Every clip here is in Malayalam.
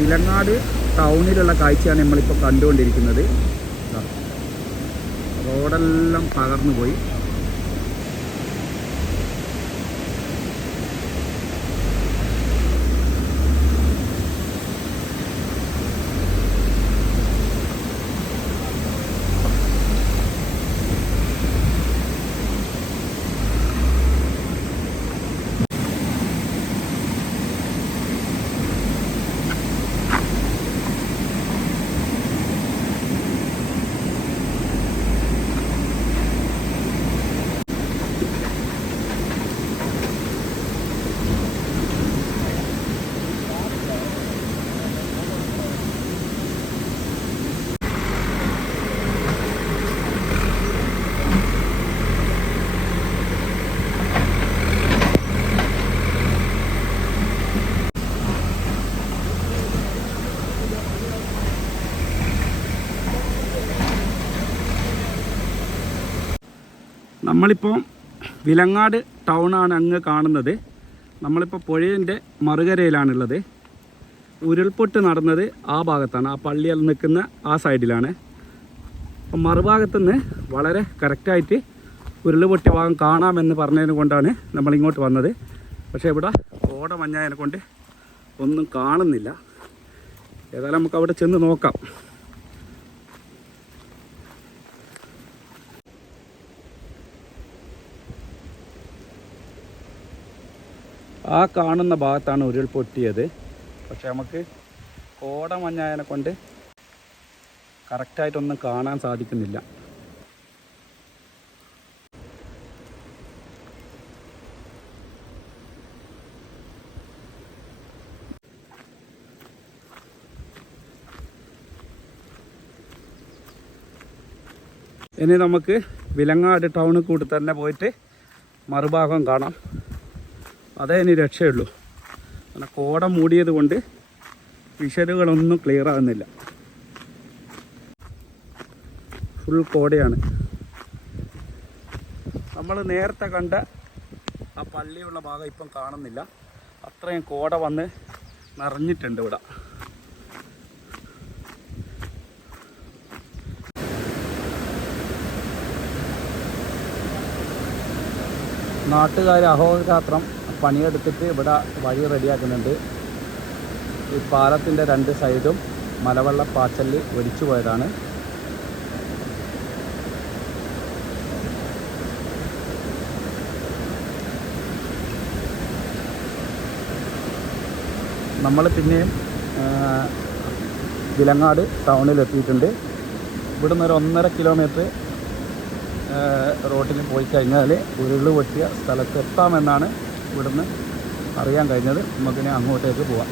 വിലങ്ങാട് ടൗണിലുള്ള കാഴ്ചയാണ് നമ്മളിപ്പോൾ കണ്ടുകൊണ്ടിരിക്കുന്നത്. റോഡെല്ലാം തകർന്നു പോയി. നമ്മളിപ്പോൾ വിലങ്ങാട് ടൗണാണ് അങ്ങ് കാണുന്നത്. നമ്മളിപ്പോൾ പുഴേൻ്റെ മറുകരയിലാണുള്ളത്. ഉരുൾപൊട്ട് നടന്നത് ആ ഭാഗത്താണ്, ആ പള്ളിയിൽ നിൽക്കുന്ന ആ സൈഡിലാണ്. അപ്പം മറുഭാഗത്തുനിന്ന് വളരെ കറക്റ്റായിട്ട് ഉരുൾപൊട്ടിയ ഭാഗം കാണാമെന്ന് പറഞ്ഞതിനെ കൊണ്ടാണ് നമ്മളിങ്ങോട്ട് വന്നത്. പക്ഷേ ഇവിടെ കോട മഞ്ഞായതിനെ കൊണ്ട് ഒന്നും കാണുന്നില്ല. ഏതായാലും നമുക്ക് അവിടെ ചെന്ന് നോക്കാം. ആ കാണുന്ന ഭാഗത്താണ് ഉരുൾപൊട്ടിയത്. പക്ഷെ നമുക്ക് കോട മഞ്ഞായതിനെ കൊണ്ട് കറക്റ്റായിട്ടൊന്നും കാണാൻ സാധിക്കുന്നില്ല. ഇനി നമുക്ക് വിലങ്ങാട് ടൗണിൽ കൂടി തന്നെ പോയിട്ട് മറുഭാഗം കാണാം. അതേ ഇനി രക്ഷയുള്ളൂ. അങ്ങനെ കോട മൂടിയത് കൊണ്ട് വിഷലുകളൊന്നും ക്ലിയർ ആകുന്നില്ല. ഫുൾ കോടയാണ്. നമ്മൾ നേരത്തെ കണ്ട ആ പള്ളിയുള്ള ഭാഗം ഇപ്പം കാണുന്നില്ല. അത്രയും കോട വന്ന് നിറഞ്ഞിട്ടുണ്ട് ഇവിടെ. നാട്ടുകാർ അഹോരാത്രം പണിയെടുത്തിട്ട് ഇവിടെ വഴി റെഡിയാക്കുന്നുണ്ട്. ഈ പാലത്തിൻ്റെ രണ്ട് സൈഡും മലവെള്ളപ്പാച്ചല് ഒലിച്ചു പോയതാണ്. നമ്മൾ പിന്നെയും വിലങ്ങാട് ടൗണിലെത്തിയിട്ടുണ്ട്. ഇവിടുന്ന് ഒരു 1.5 കിലോമീറ്റർ റോഡിൽ പോയി കഴിഞ്ഞാൽ ഉരുള് പൊട്ടിയ സ്ഥലത്ത് എത്താമെന്നാണ് ഇവിടുന്ന് അറിയാൻ കഴിഞ്ഞത്. നമുക്കിനി അങ്ങോട്ടേക്ക് പോവാം.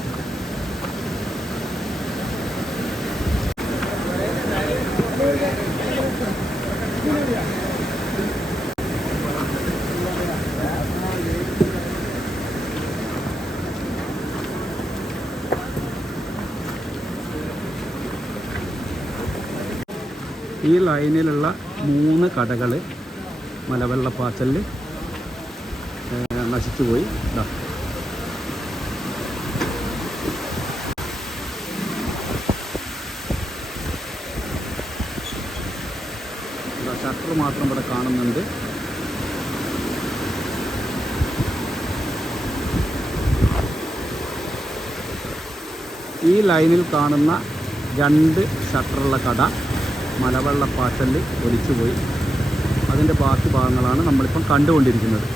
ഈ ലൈനിലുള്ള 3 കടകൾ മലവെള്ളപ്പാച്ചലിൽ നശിച്ചു പോയി. ഷട്ടർ മാത്രം ഇവിടെ കാണുന്നുണ്ട്. ഈ ലൈനിൽ കാണുന്ന 2 ഷട്ടറുള്ള കട മലവെള്ളപ്പാച്ചലിൽ ഒലിച്ചുപോയി. അതിൻ്റെ ബാക്കി ഭാഗങ്ങളാണ് നമ്മളിപ്പം കണ്ടുകൊണ്ടിരിക്കുന്നത്.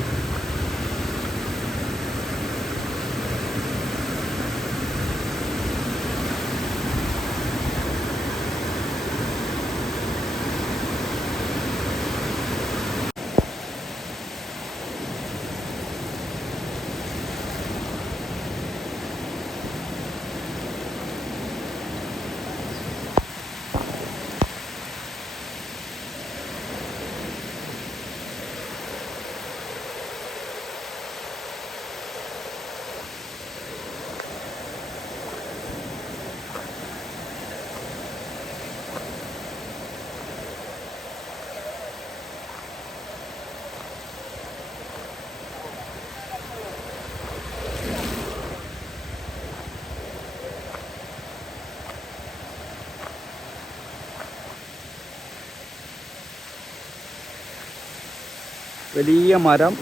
വലിയ മരം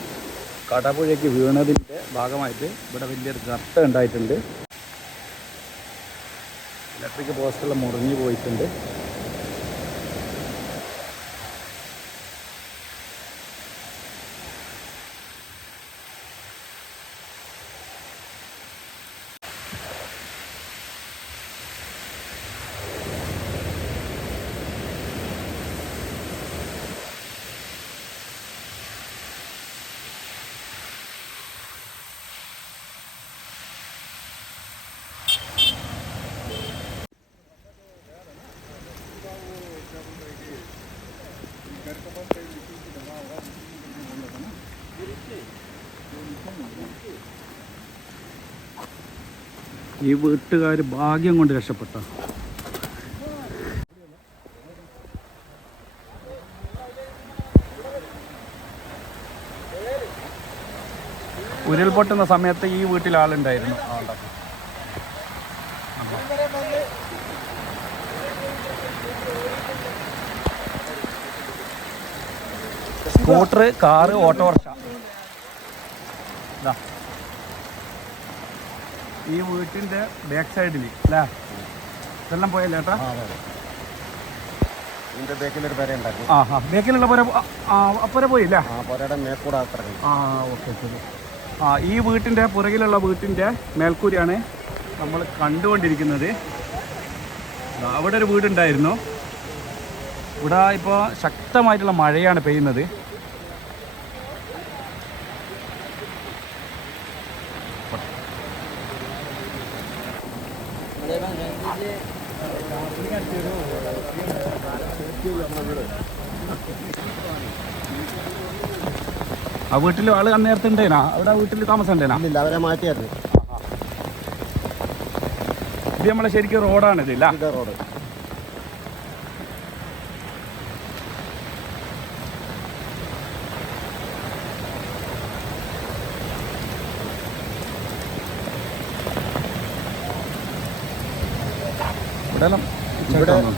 കടപുഴയ്ക്ക് വീണതിൻ്റെ ഭാഗമായിട്ട് ഇവിടെ വലിയൊരു ഗർത്തം ഉണ്ടായിട്ടുണ്ട്. ഇലക്ട്രിക് പോസ്റ്റെല്ലാം മുറിഞ്ഞു പോയിട്ടുണ്ട്. ഈ വീട്ടുകാർ ഭാഗ്യം കൊണ്ട് രക്ഷപ്പെട്ട. ഉരുൾപൊട്ടുന്ന സമയത്ത് ഈ വീട്ടിൽ ആളുണ്ടായിരുന്നു. Scooter, car, autorickshaw. ഈ വീട്ടിൻ്റെ ബാക്ക് സൈഡിൽ അല്ലേ ഇതെല്ലാം പോയല്ലേ ചേട്ടാ? ബേക്കിലുള്ള പുര പോയില്ല. ഓക്കെ ശരി. ഈ വീട്ടിൻ്റെ പുറകിലുള്ള വീട്ടിൻ്റെ മേൽക്കൂരിയാണ് നമ്മൾ കണ്ടുകൊണ്ടിരിക്കുന്നത്. അവിടെ ഒരു വീടുണ്ടായിരുന്നു. ഇവിടെ ഇപ്പോൾ ശക്തമായിട്ടുള്ള മഴയാണ് പെയ്യുന്നത്. ആ വീട്ടിൽ ആള് അന്നേരത്തെ ഉണ്ടേനാ? അവിടെ വീട്ടിൽ താമസം ഉണ്ടേനാ? അവരെ മാറ്റിയായിരുന്നു. ഇത് നമ്മളെ ശരിക്കും റോഡാണ് ഇതില്ല? റോഡ്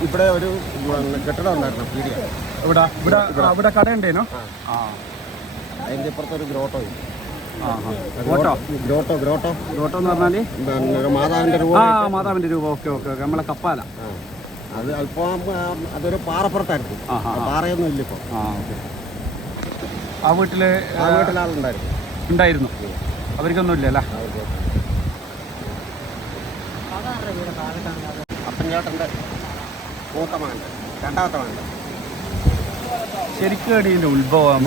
ഇവിടെ ഒരു കെട്ടിടം ഉണ്ടായിരുന്നു. പീടിയ ഇവിടെ ഇവിടെ ഇവിടെ കട ഉണ്ടേനോ? അതിൻ്റെ ഇപ്പുറത്തൊരു ഗ്രോട്ടോ. ഗ്രോട്ടോ ഗ്രോട്ടോ ഗ്രോട്ടോ എന്ന് പറഞ്ഞാൽ മാതാവിൻ്റെ രൂപ. മാതാവിൻ്റെ രൂപ. Okay okay okay. നമ്മളെ കപ്പാല. അത് അല്പം അതൊരു പാറപ്പുറത്തായിരുന്നു. പാറയൊന്നും ഇല്ല ഇപ്പോൾ. ഓക്കെ. ആ വീട്ടിലാളുണ്ടായിരുന്നു. ഉണ്ടായിരുന്നു. അവർക്കൊന്നും ഇല്ല അല്ലേ? അപ്പൻചേട്ടൻ്റെ മൂത്ത മകൻ, രണ്ടാമത്തെ മകൻ. ശരിക്കും ഇതിൻ്റെ ഉത്ഭവം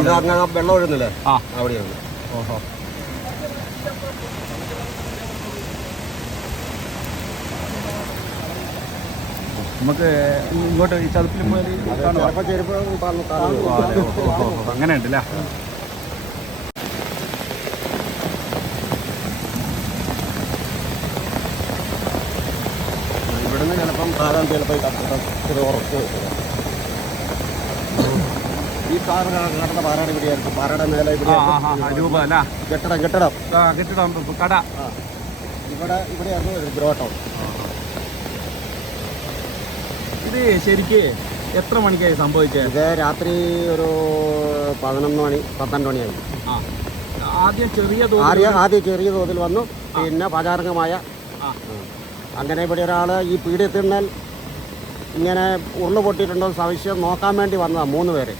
വെള്ളം ഒഴുന്നില്ലേ? അവിടെയാണ്. ഓഹോ. നമുക്ക് ഇങ്ങോട്ട് ഈ ചതുപ്പിൽ അങ്ങനെ ഉണ്ടല്ലേ? ഇവിടുന്ന് ചിലപ്പം പ്രാധാന്യം ചിലപ്പോൾ ഉറപ്പ്. ഈ പാറ നടന്ന പാറയുടെ ഇവിടെയായിരുന്നു. പാറയുടെ മേലെ രൂപ അല്ല? കെട്ടിടം കട. ഇവിടെയായിരുന്നു ഒരു ഗ്രോട്ടോ. ഇത് ശരിക്ക് എത്ര മണിക്കായി സംഭവിച്ചത്? ഇത് രാത്രി ഒരു 11 മണി 12 മണിയായി. ആദ്യം ചെറിയ തോതിൽ വന്നു. പിന്നെ പചാരംഗമായ അങ്ങനെ ഇവിടെ ഒരാൾ ഈ പീഡിയത്തിന്നാൽ ഇങ്ങനെ ഉരുള് പൊട്ടിയിട്ടുണ്ടോ സംശയം നോക്കാൻ വേണ്ടി വന്നതാണ് 3 പേര്.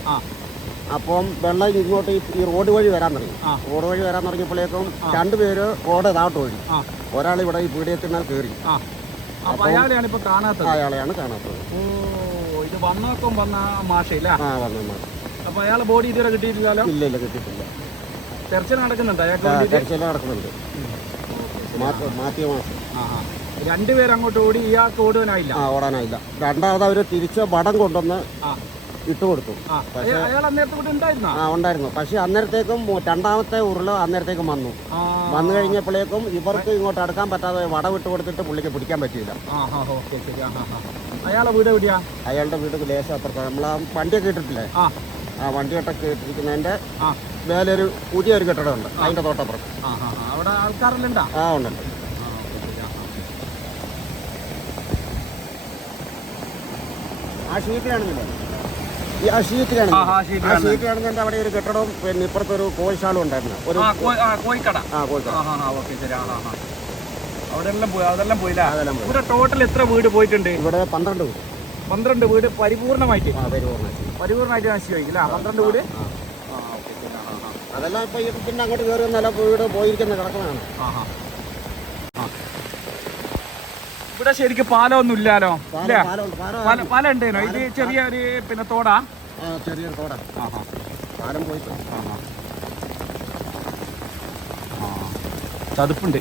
അപ്പം വെള്ളം ഇങ്ങോട്ട് ഈ റോഡ് വഴി വരാൻ തുടങ്ങി. റോഡ് വഴി വരാൻ തുടങ്ങിയപ്പോഴേക്കും 2 പേര് റോഡ് താട്ട് ഒഴി. ഒരാൾ ഇവിടെ ഈ പീഡിയത്തിന്നാൽ കയറി. അയാളെയാണ് ഇപ്പൊ കാണാത്തത്? അയാളെയാണ് കാണാത്തത്. ഇത് വന്നോക്കം വന്ന മാഷയില്ല? വന്ന മാഷ. അപ്പൊ അയാളെ ബോഡി ഇതുവരെ കിട്ടിയിട്ടില്ലല്ലോ? ഇല്ല കിട്ടിയിട്ടില്ല. തെരച്ചിൽ നടക്കുന്നുണ്ട്? തെരച്ചിൽ നടക്കുന്നുണ്ട്. മാറ്റിയ മാസം 2 പേര് അങ്ങോട്ട് ഓടി. ഇയാൾക്ക് ഓടാനായില്ല? ഓടാനായില്ല. രണ്ടാമത് അവര് തിരിച്ച് വടം കൊണ്ടുവന്ന് ഇട്ടുകൊടുത്തു. ഉണ്ടായിരുന്നു. പക്ഷെ അന്നേരത്തേക്കും രണ്ടാമത്തെ ഉരുള് അന്നേരത്തേക്കും വന്നു കഴിഞ്ഞപ്പോഴേക്കും ഇവർക്ക് ഇങ്ങോട്ട് അടുക്കാൻ പറ്റാതെ വടം വിട്ട് കൊടുത്തിട്ട് പുള്ളിക്ക് പിടിക്കാൻ പറ്റിയില്ല. അയാളുടെ വീട് ലേശം അപ്പുറത്ത്. നമ്മളാ വണ്ടിയൊക്കെ ഇട്ടിട്ടില്ലേ? വണ്ടിയൊക്കെ ഇട്ടിരിക്കുന്നതിന്റെ മേലൊരു പുതിയൊരു കെട്ടിടമുണ്ട്. അതിന്റെ തോട്ടപ്പുറത്ത്. അവിടെ ആൾക്കാരെല്ലാം ഉണ്ട്. ആ ഷീറ്റിലാണെന്നില്ല ഈ ആ ഷീറ്റ് കാണുന്നത് ആ ഷീറ്റ് ആ ഷീറ്റ് കാണുന്നതിൻ്റെ അവിടെ ഒരു കെട്ടിടവും പിന്നെ ഇപ്പുറത്തൊരു കോഴിശാലും ഉണ്ടായിരുന്നു ഒരു കോഴിക്കട. കോഴിക്കട. ഓക്കെ ശരി. അവിടെല്ലാം പോയി, അതെല്ലാം പോയില്ല. അതെല്ലാം പോയി. ഇവിടെ ടോട്ടൽ എത്ര വീട് പോയിട്ടുണ്ട്? ഇവിടെ 12 വീട്. 12 വീട് പരിപൂർണമായിട്ട് പരിപൂർണ്ണമായിട്ട് നശിച്ചുപോയില്ല. 12 വീട്. അതെല്ലാം ഇപ്പൊ പിന്നെ അങ്ങോട്ട് കയറി നല്ല വീട് പോയിരിക്കുന്ന കിടക്കുന്നതാണ്. ഇവിടെ ശരിക്കും പാലമൊന്നും ഇല്ലാലോ? പാലം ഉണ്ടേനോ? ഇത് പാലം ചെറിയ ഒരു പിന്നെ തോടാ? ചെറിയൊരു തോടാ. പാലം പോയി ചതുപ്പുണ്ട്.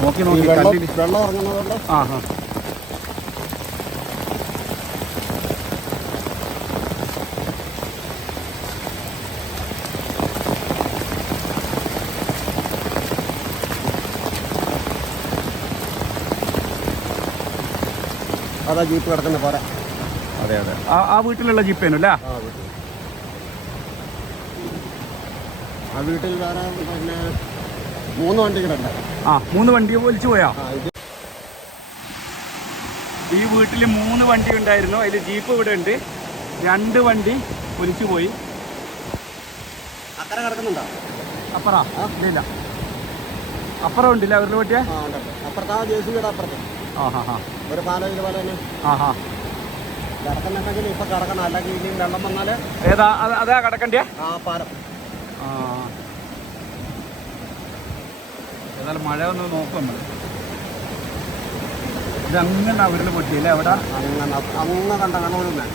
നോക്കി വെള്ളം ഇറങ്ങുന്നതുകൊണ്ട്. അതാ ജീപ്പ് കിടക്കുന്ന പോരാ. അതെ. ആ വീട്ടിലുള്ള ജീപ്പേനു അല്ലേ? ആ വീട്ടിൽ വേറെ പിന്നെ 3 വണ്ടികളുണ്ട്. 3 വണ്ടി ഒലിച്ചു പോയാ? ഈ വീട്ടിൽ 3 വണ്ടി ഉണ്ടായിരുന്നു. അതിൽ ജീപ്പ് ഇവിടെ ഉണ്ട്. 2 വണ്ടി ഒലിച്ചു പോയി. അക്കരെ കിടക്കുന്നുണ്ടോ? അപ്പറാ? ഇല്ല. അപ്പുറം ഉണ്ടില്ല അവരുടെ പറ്റിയ? അപ്പുറത്താ ജേസിയുടെ അപ്പുറത്ത് ഒരു പാലം ഇതുപോലെ തന്നെ കിടക്കുന്നുണ്ടെങ്കിൽ ഇപ്പൊ കിടക്കണം, അല്ലെങ്കിൽ ഇനിയും വെള്ളം വന്നാല്. ഏതാ അതാ കിടക്കണ്ടേ? പാലം. ഏതായാലും മഴ ഒന്ന് നോക്കും നമ്മൾ. ഇതങ്ങനെ അവരിൽ പൊട്ടിയില്ലേ അവിടെ? അങ്ങ് കണ്ട കണോന്ന്.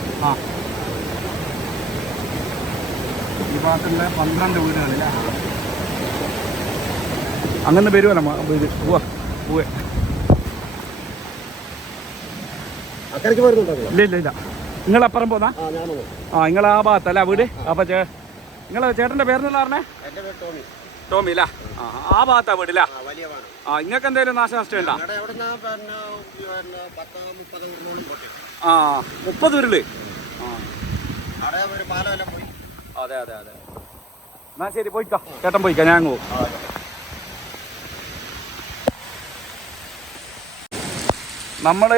ഈ ഭാഗത്തുള്ള 12 വീടുകളില്ല. അങ്ങനെ വരുമല്ലോ ഇത്. പോവേ അക്കരയ്ക്ക് വരുന്നുണ്ടോ? ഇല്ല. നിങ്ങളപ്പുറം പോന്നാ? നിങ്ങൾ ആ ഭാഗത്തല്ല വീട്? അപ്പൊ നിങ്ങളെ ചേട്ടന്റെ പേരെന്നുള്ള പറഞ്ഞേ? ടോമി അല്ല? ആ ഭാഗത്താ വീടില്ല? നിങ്ങൾക്ക് എന്തെങ്കിലും നാശനഷ്ടം ഉണ്ടോ? 30 ഉരുള്. അതെ. എന്നാ ശരി, പോയിക്കോ ചേട്ടൻ, പോയിക്കോ, ഞാൻ പോകും. നമ്മൾ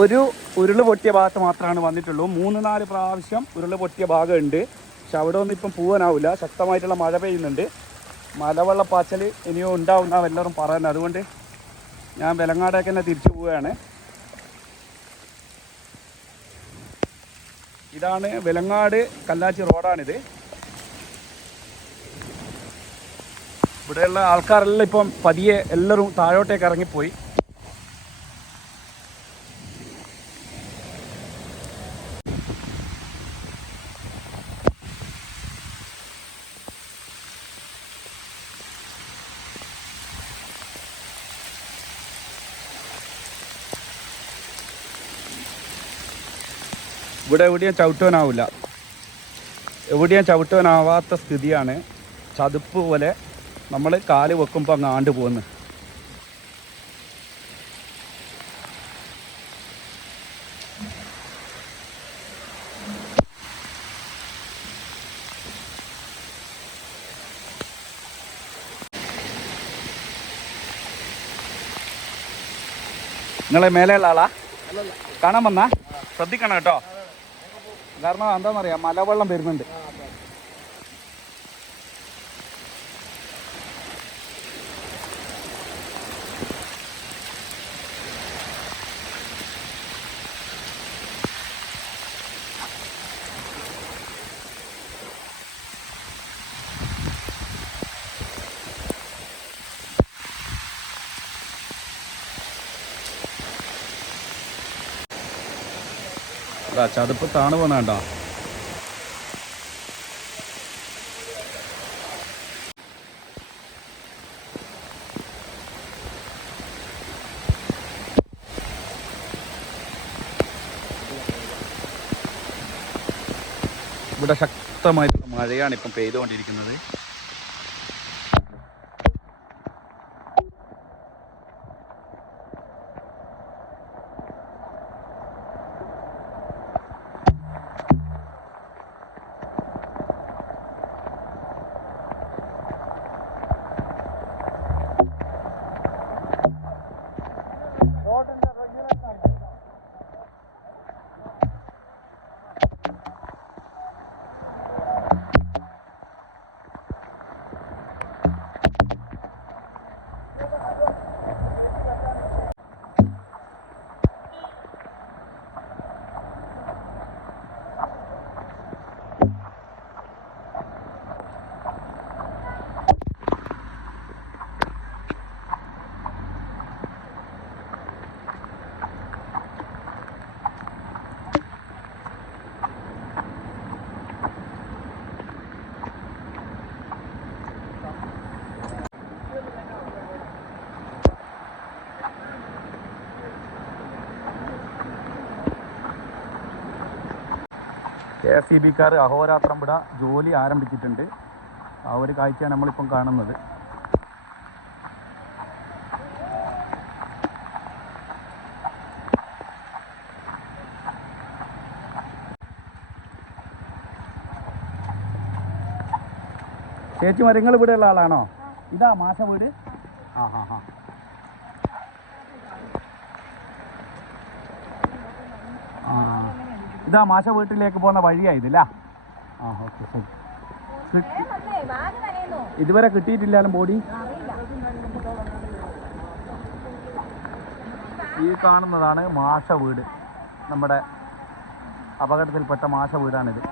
ഒരു ഉരുള് പൊട്ടിയ ഭാഗത്ത് മാത്രമാണ് വന്നിട്ടുള്ളൂ. 3-4 പ്രാവശ്യം ഉരുള് പൊട്ടിയ ഭാഗമുണ്ട്. പക്ഷെ അവിടെ ഒന്നും ഇപ്പം പോകാനാവില്ല. ശക്തമായിട്ടുള്ള മഴ പെയ്യുന്നുണ്ട്. മലവെള്ളപ്പാച്ചൽ ഇനിയും ഉണ്ടാവുന്ന എല്ലാവരും പറയുന്നത്. അതുകൊണ്ട് ഞാൻ വെലങ്ങാടേക്ക് തന്നെ തിരിച്ചു പോവുകയാണ്. ഇതാണ് വെലങ്ങാട് കല്ലാച്ചി റോഡാണിത്. ഇവിടെയുള്ള ആൾക്കാരെല്ലാം ഇപ്പം പതിയെ എല്ലാവരും താഴോട്ടേക്ക് ഇറങ്ങിപ്പോയി. ഇവിടെ എവിടെയും ചവിട്ടുവാനാവില്ല. എവിടെയും ചവിട്ടുവാനാവാത്ത സ്ഥിതിയാണ്. ചതുപ്പ് പോലെ നമ്മൾ കാല് വെക്കുമ്പോൾ അങ്ങ് ആണ്ട് പോകുന്നു. നിങ്ങളെ മേലെയുള്ള ആളാ കാണാൻ വന്നാ? ശ്രദ്ധിക്കണം കേട്ടോ. കാരണം എന്താണെന്നറിയാം, മലവെള്ളം വരുന്നുണ്ട്. ചതുപ്പ് താണ് പോന്നേണ്ട. ഇവിടെ ശക്തമായിട്ടുള്ള മഴയാണ് ഇപ്പം പെയ്തുകൊണ്ടിരിക്കുന്നത്. KSEBക്കാർ അഹോരാത്രം ഇവിടെ ജോലി ആരംഭിച്ചിട്ടുണ്ട്. ആ ഒരു കാഴ്ചയാണ് നമ്മളിപ്പം കാണുന്നത്. ചേച്ചി മരങ്ങൾ ഇവിടെ ഉള്ള ആളാണോ? ഇതാ മാഷ വീട്? ആ ഹാ ഹാ. ആ ഇതാ മാഷ വീട്ടിലേക്ക് പോകുന്ന വഴിയായതല്ല? ആ ഓക്കെ ശരി. ഇതുവരെ കിട്ടിയിട്ടില്ലാലും ബോഡി? ഈ കാണുന്നതാണ് മാഷ വീട്. നമ്മുടെ അപകടത്തിൽപ്പെട്ട മാഷ വീടാണിത്.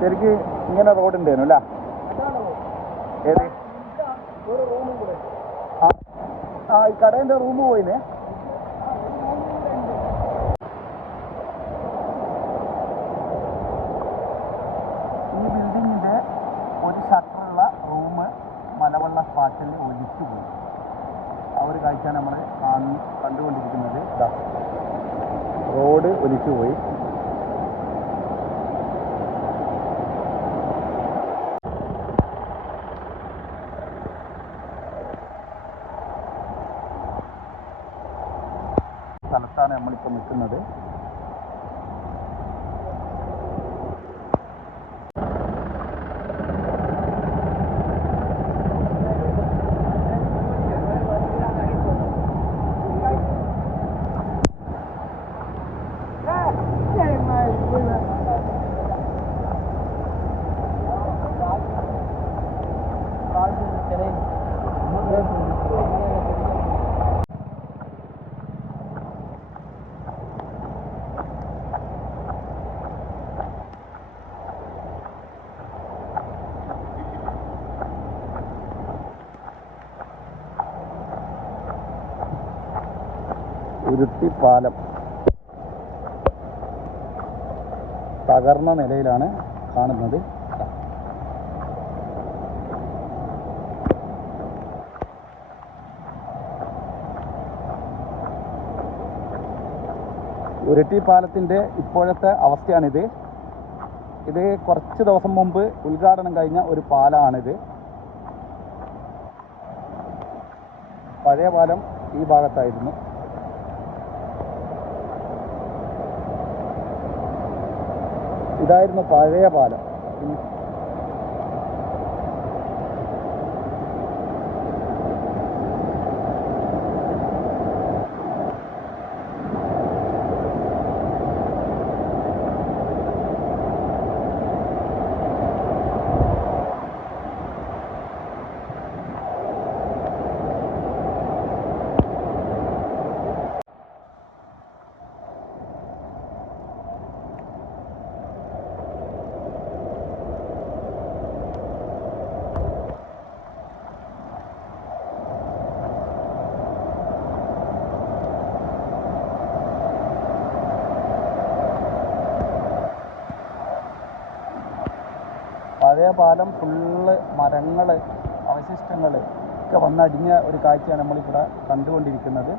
ശരിക്ക് ഇങ്ങനെ റോഡ് ഉണ്ടായിരുന്നു അല്ല? ഏത്? ആ ഈ കടേൻ്റെ റൂം പോയിനെ. ഈ ബിൽഡിങ്ങിൻ്റെ ഒരു ഷട്ടറുള്ള റൂം മലവെള്ള സ്പാറ്റിൽ ഒലിച്ചു പോയി. ആ ഒരു കാഴ്ചയാണ് നമ്മൾ കണ്ടുകൊണ്ടിരിക്കുന്നത്. ഇതാ റോഡ് ഒലിച്ചു പോയി. സ്ഥലത്താണ് നമ്മളിപ്പോൾ നിൽക്കുന്നത്. ഉരുട്ടി പാലം തകർന്ന നിലയിലാണ് കാണുന്നത്. ഉരുട്ടി പാലത്തിൻ്റെ ഇപ്പോഴത്തെ അവസ്ഥയാണിത്. ഇത് കുറച്ച് ദിവസം മുമ്പ് ഉദ്ഘാടനം കഴിഞ്ഞ ഒരു പാലമാണിത്. പഴയ പാലം ഈ ഭാഗത്തായിരുന്നു. ഇതായിരുന്നു പഴയ പാലം. പഴയ പാലം ഫുള്ള് മരങ്ങൾ, അവശിഷ്ടങ്ങൾ ഒക്കെ വന്നടിഞ്ഞ ഒരു കാഴ്ചയാണ് നമ്മളിവിടെ കണ്ടുകൊണ്ടിരിക്കുന്നത്.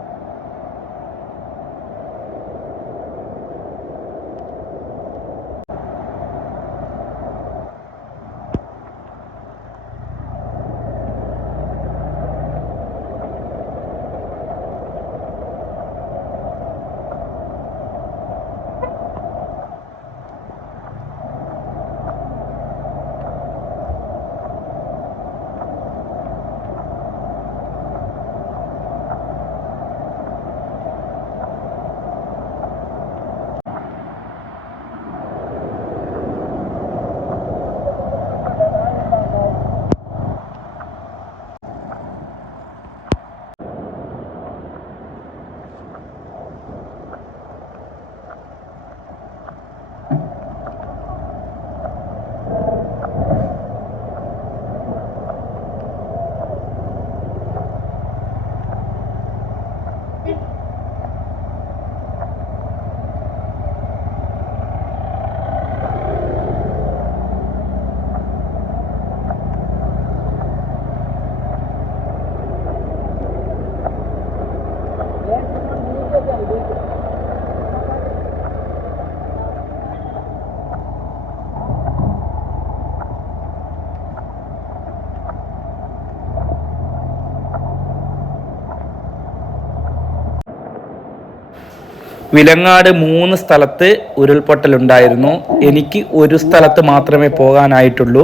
വിലങ്ങാട് 3 സ്ഥലത്ത് ഉരുൾപൊട്ടലുണ്ടായിരുന്നു. എനിക്ക് ഒരു സ്ഥലത്ത് മാത്രമേ പോകാനായിട്ടുള്ളൂ.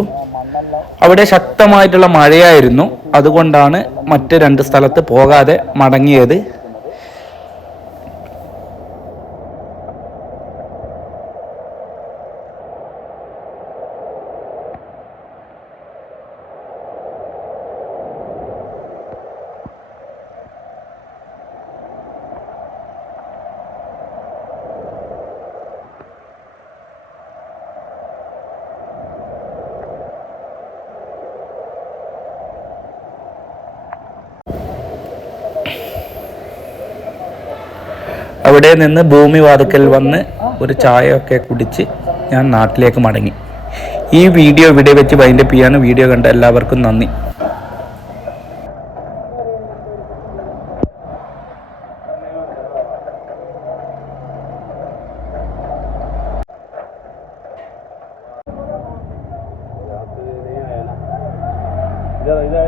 അവിടെ ശക്തമായിട്ടുള്ള മഴയായിരുന്നു. അതുകൊണ്ടാണ് മറ്റ് 2 സ്ഥലത്ത് പോകാതെ മടങ്ങിയത്. അവിടെ നിന്ന് ഭൂമി വാതുക്കൽ വന്ന് ഒരു ചായയൊക്കെ കുടിച്ച് ഞാൻ നാട്ടിലേക്ക് മടങ്ങി. ഈ വീഡിയോ ഇവിടെ വെച്ച് വൈൻഡപ്പ് ചെയ്യാണ്. വീഡിയോ കണ്ട എല്ലാവർക്കും നന്ദി. इधर